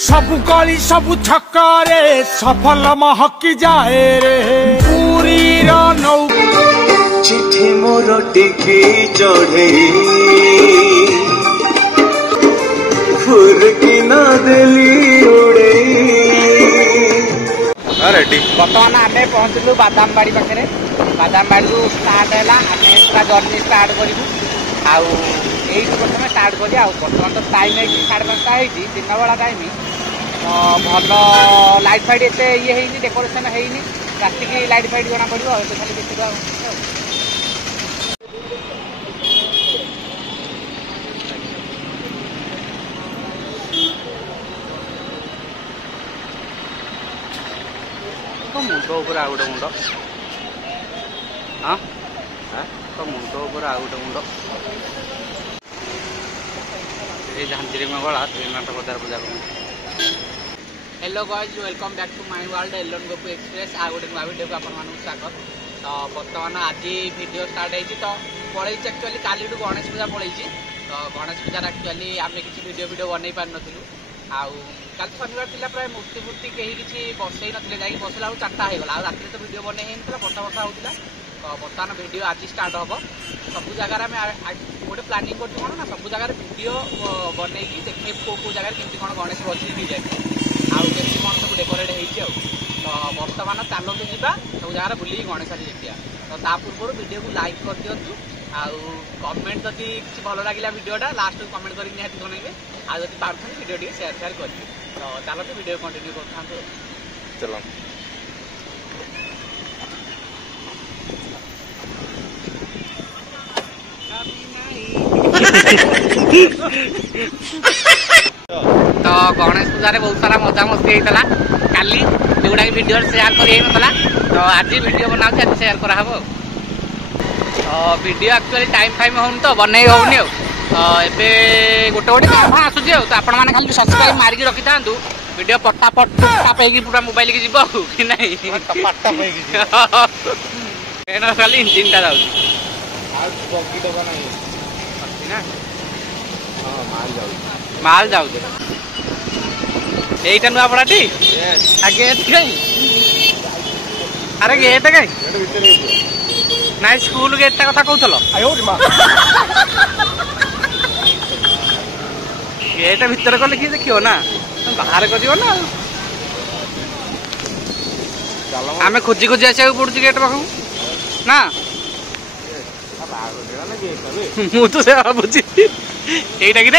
सबु गली सबु छक्कारे सफल महकी जाए रे पूरी नौ चिट्ठी मोर टिकी चढ़े फुरकी ना दिली उड़े। बर्तमान आम पहुँचलु बादामबाड़ी पाखे बादामबाड़ी स्टार्ट है आम पूरा जर्नी स्टार्ट करूँ आई प्रथम स्टार्ट करिया बर्तमान तो टाइम है 5:30 दिन बेला टाइम तो भल लाइट फाइट एत ये डेकोरेशन है राति की लाइट फाइट जना पड़ो खाली देखा मुंड उपर आ गए मुंड हाँ तो मुंड उपर आ गए मुंड ये झांझरी में गला नाटक बजार पूजा कर। Hello guys welcome back to my world alone Gopu express आ गोटे नुआ वीडियो को आपको स्वागत। तो बर्तमान आज वीडियो स्टार्ट होती तो पलि एक्चुअली काली गणेश पूजा पलि तो गणेश पूजा एक्चुअली आम किसी वीडियो बनई पार नु काल शनिवार थी प्राय मूर्ति कहीं किसी बसई ना जा बसला 4टा होगा रात तो वीडियो बनई वर्षा वर्षा होता तो बर्तमान वीडियो आज स्टार्ट हम सब जगार गोटे प्लानिंग कर ना सब जगार वीडियो बनई देखे कौ जगह केमती कौन गणेश बजे डिजाइन आमती कौन सब डेकोरेट हो तो बर्तमान चलते जावा सब जगह बुलिक गणेश आज देखा तो पूर्व वीडियो को लाइक कर दिंतु कमेंट जदि किसी भल लगे वीडियोटा लास्ट कमेंट कर निहाती जनइबे आदि पार्थ वीडियो टी सेयार करेंगे तो चलते वीडियो कंटिन्यू कर चलो। तो गणेश पूजा बहुत सारा मजा मस्ती होता काली जोड़ा वीडियो शेयर कर तो आज वीडियो बना आज शेयर करा तो वीडियो एक्चुअली टाइम फाइम हो तो बनई होनी तो एबे गोटे गोटे कहाँ आसूसी तो आपण मैंने खाली सब्सक्राइब मारिकी रखी था वीडियो पटापट टप पूरा मोबाइल की जीव कि नहीं खाली इंजिन टा माल जाऊ यहीटा नुआ पड़ाटी गेट कहीं अरे गेट कहीं ना स्कूल गेट कथा कहूल गेट भितर कले किए देखियो ना बाहर कर ना आम खोजी खोजी आसा पड़ू गेट पाख ना मु तो से भावुची यहीटा कि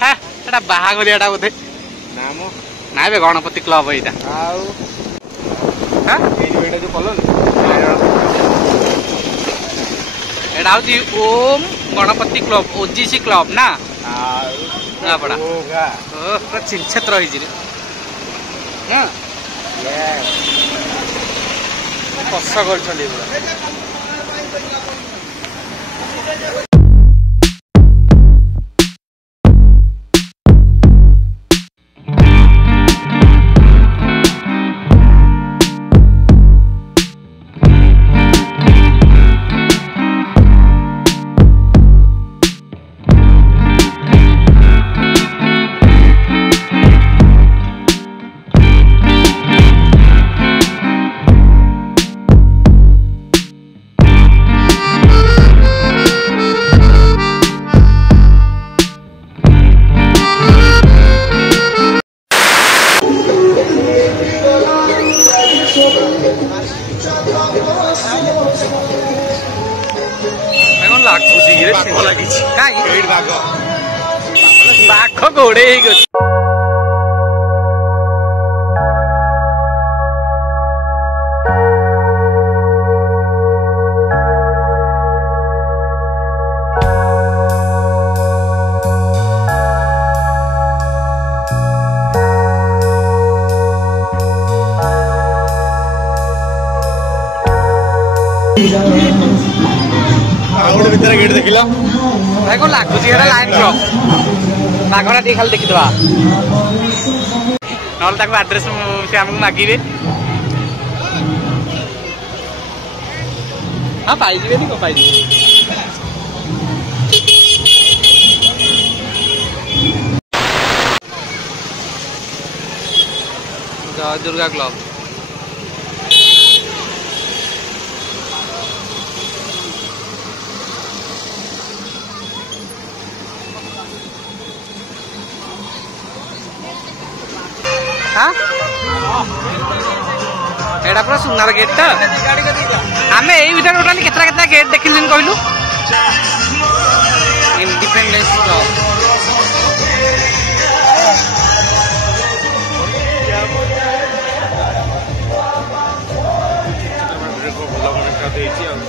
हाँ एटा बाहागरियाटा बोधे ना बे गणपति क्लब यहाँ एटा हूँ ओम गणपति क्लब ओजीसी क्लब ना पड़ा पूरा चिनछेत्र कष कर बाघ घोड़े भीतर गेट देख भाई कौन लगुच लाइन क्लब बाघटा टे खाली देखीद ना आड्रेस से आमको मागे हाँ पाइबे कौन पाइबे जय दुर्गा क्लब हाँ एटा पूरा सुनार गेट टा आम यही भर टोटाली केतना गेट देखिल कहलु इंडिपेंडेंस क्लब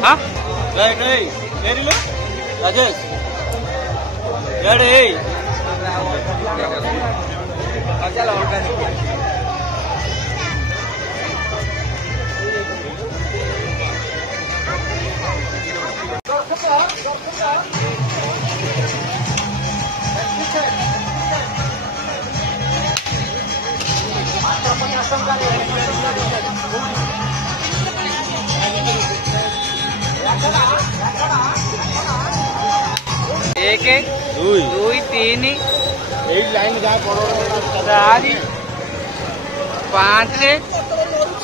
हाँ राजेश एक दुई तीन चार पाँच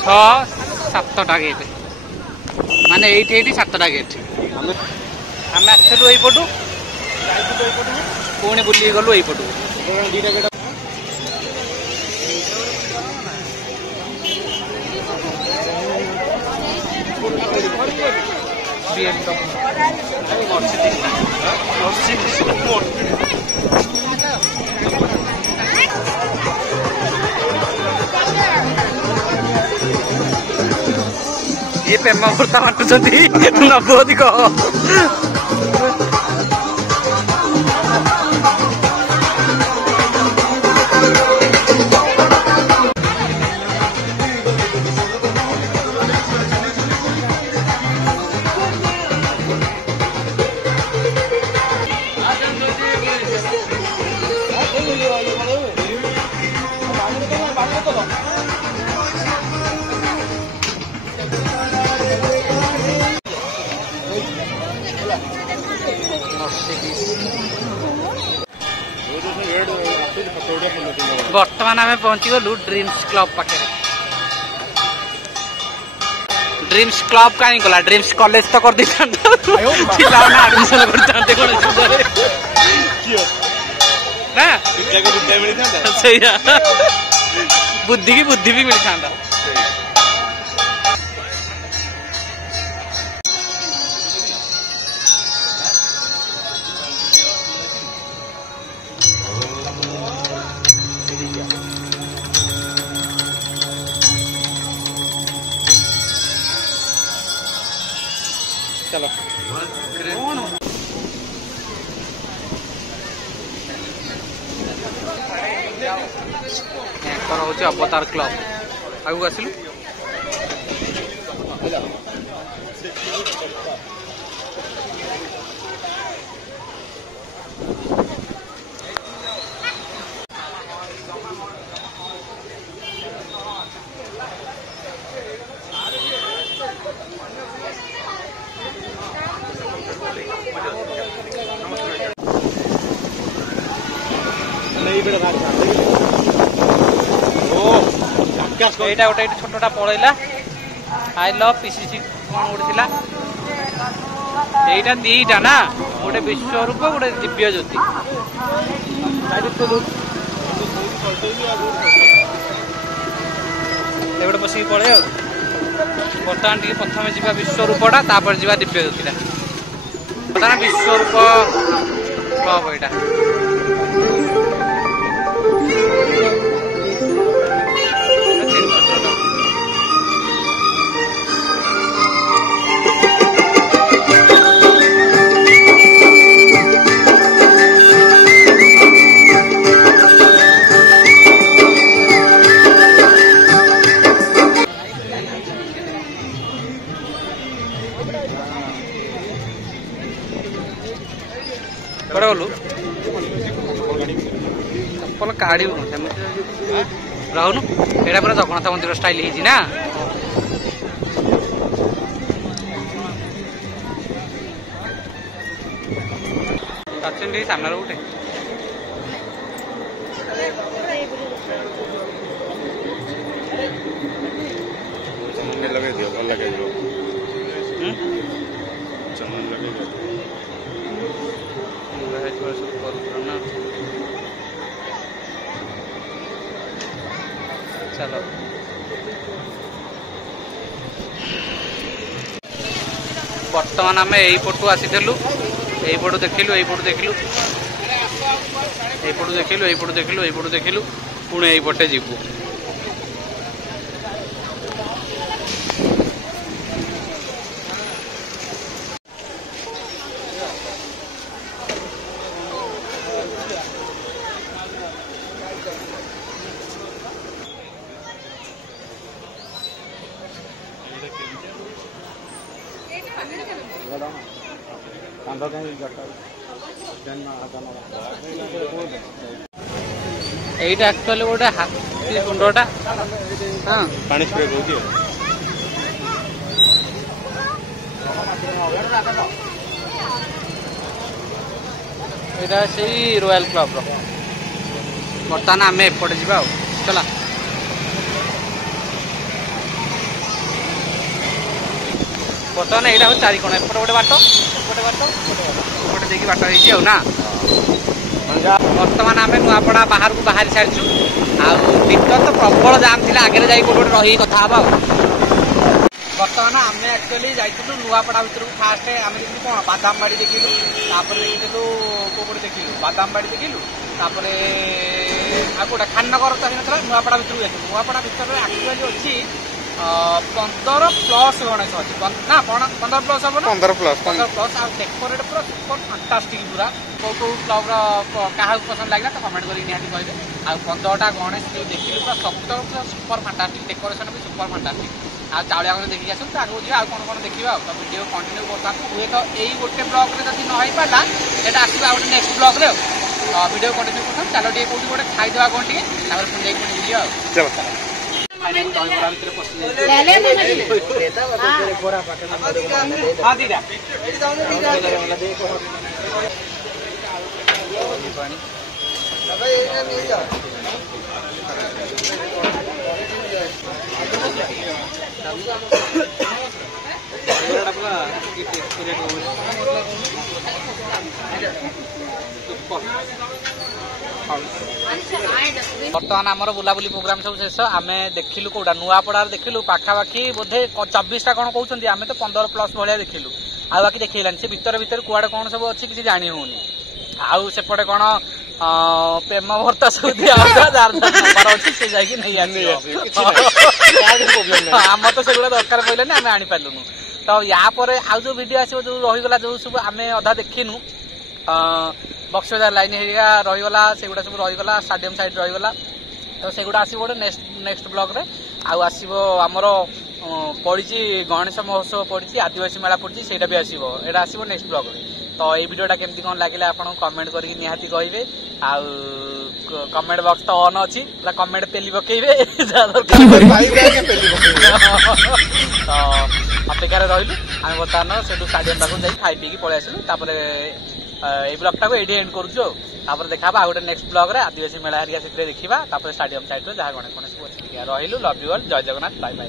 छः सातटा गेट माने ये सातटा गेट आम आसलु यपटू पुणी बुल गलु यपटू ये पेमा फुर्ता बांटुଛନ୍ତି नब अधिक बर्तमान आम पहुंची गलु ड्रीम्स क्लब पाखे ड्रीम्स क्लब कहीं गला ड्रीम्स कॉलेज तो कर आडमिशन बुद्धि की बुद्धि भी मिलता चलो हूँ अवतार क्लब आगू आसलु एटा गोटे छोटा पड़ेगा आई लव पीसीसी कौन गोटे एटा दीटा ना गोटे विश्वरूप गोटे दिव्य ज्योति एपटे बसिक पड़े बर्तमान टी प्रथम जा विश्वरूपटा तापर जा दिव्य ज्योतिटा बर्तमान विश्वरूप क्लब एटा गलु चप्पल काढ़ रहनु एटा पूरा जगन्नाथ मंदिर स्टाइल है ना सामने गोटे चलो बर्तमान आम यहीपटू आसीलु यहीपटू देखिलु यहीपटू देखिलु यहीपटू देखिलु यहीपटू देखिलु यहीपटू देखिलु पुणी यहीपटे जीवु এইটা एक्चुअली गोटे हाथी कुंडटा हाँ पानी स्प्रे होगी एटा से रॉयल क्लब रो बर्तमान आम एपटे जा चला बर्तमान यहाँ हूँ चारिकोण एपटे गोटे बाट एपटे बाट एपटे देखिए बाट हो ना बर्तमान आम नुआपड़ा बाहर को बाहरी सारी भीतर तो प्रबल जाम थी आगे जा रही कथा हाँ बर्तमान आम एक्चुअली जाइलु नुआपड़ा भर को फास्ट आम देखिलु कौन बादामबाड़ी देखिलु देखिलु कौटे देखिलु बादामबाड़ी देखिलु गोटे खाननगर तो होता नुआपड़ा भर को नुआपड़ा भर एक्चुअली अच्छी 15+ गणेश अच्छी ना 15+ हम 15+ आ डेकोरेट पूरा सुपर फंटास्टिक पूरा कौ कौ क्लब क्या पसंद लगे तो कमेंट कर निहाती कहते आ 15टा गणेश जो देखिलु पूरा सब पूरा सुपर फंटास्टिक डेकोरेशन भी सुपर फंटास्टिक आ चाउलिया गणेश देखिए आसू आगे जी कौन कौन देखा तो वीडियो कंटिन्यू करता हुए तो यही गोटे ब्लॉग में जब न हो पारा सेटा आसो गोटे नेक्स्ट ब्लॉग रे वीडियो कंटिन्यू करता चलो टे कौटी गोटे खाईदेवा कौन टे पुणी बुझे बर्तमान आमर बुलाबुली प्रोग्राम सब शेष आम देखिलु कौटा नुआपड़ा देखिलु पाखापाखि बोधे 24टा कौन कहते आम तो 15+ भाया देखिलु आ बाकी देखिलानी से भितर भितर कुआड़े कौन सब अच्छी किसी जानी होनी आउ सेपटे कौन प्रेम भर्ता सब नंबर अच्छी से जाकि आम तो सेगुड़ा दरकार पड़े आम आनी पार्लुनु तो या आउ जो वीडियो आसो जो रहीगला जो सब आम अधा देखिनु बक्सबाजार लाइन हेरिका रहीगला सेगुड़ा सब रहीगला स्टाडियम साइड रहीगला तो सेगुड़ा आसो गोटे नेक्स्ट ब्लॉग रे आसो आमर पड़ी गणेश महोत्सव पड़ी आदिवासी मेला पड़ी से आसो एटा आसो नेक्स्ट ब्लॉग रे तो ये वीडियोटा केमती कौन लगे आप कमेंट करके निहाती कहे कमेंट बॉक्स तो ऑन अच्छी पूरा कमेंट पेली पकेबे तो अपेक्षार रही आम बर्तमान से स्टाडियम पाक जा खाई पी पलि आसलु ये ब्लॉगटा को एडी एंड करूँ देखा आ गोटे नेक्स्ट ब्लॉग रे आदिवासी मेला हरिया से देखा स्टाडियम साइड जहाँ गणेश गणेश रही लव यू ऑल जय जगन्नाथ बाय बाय।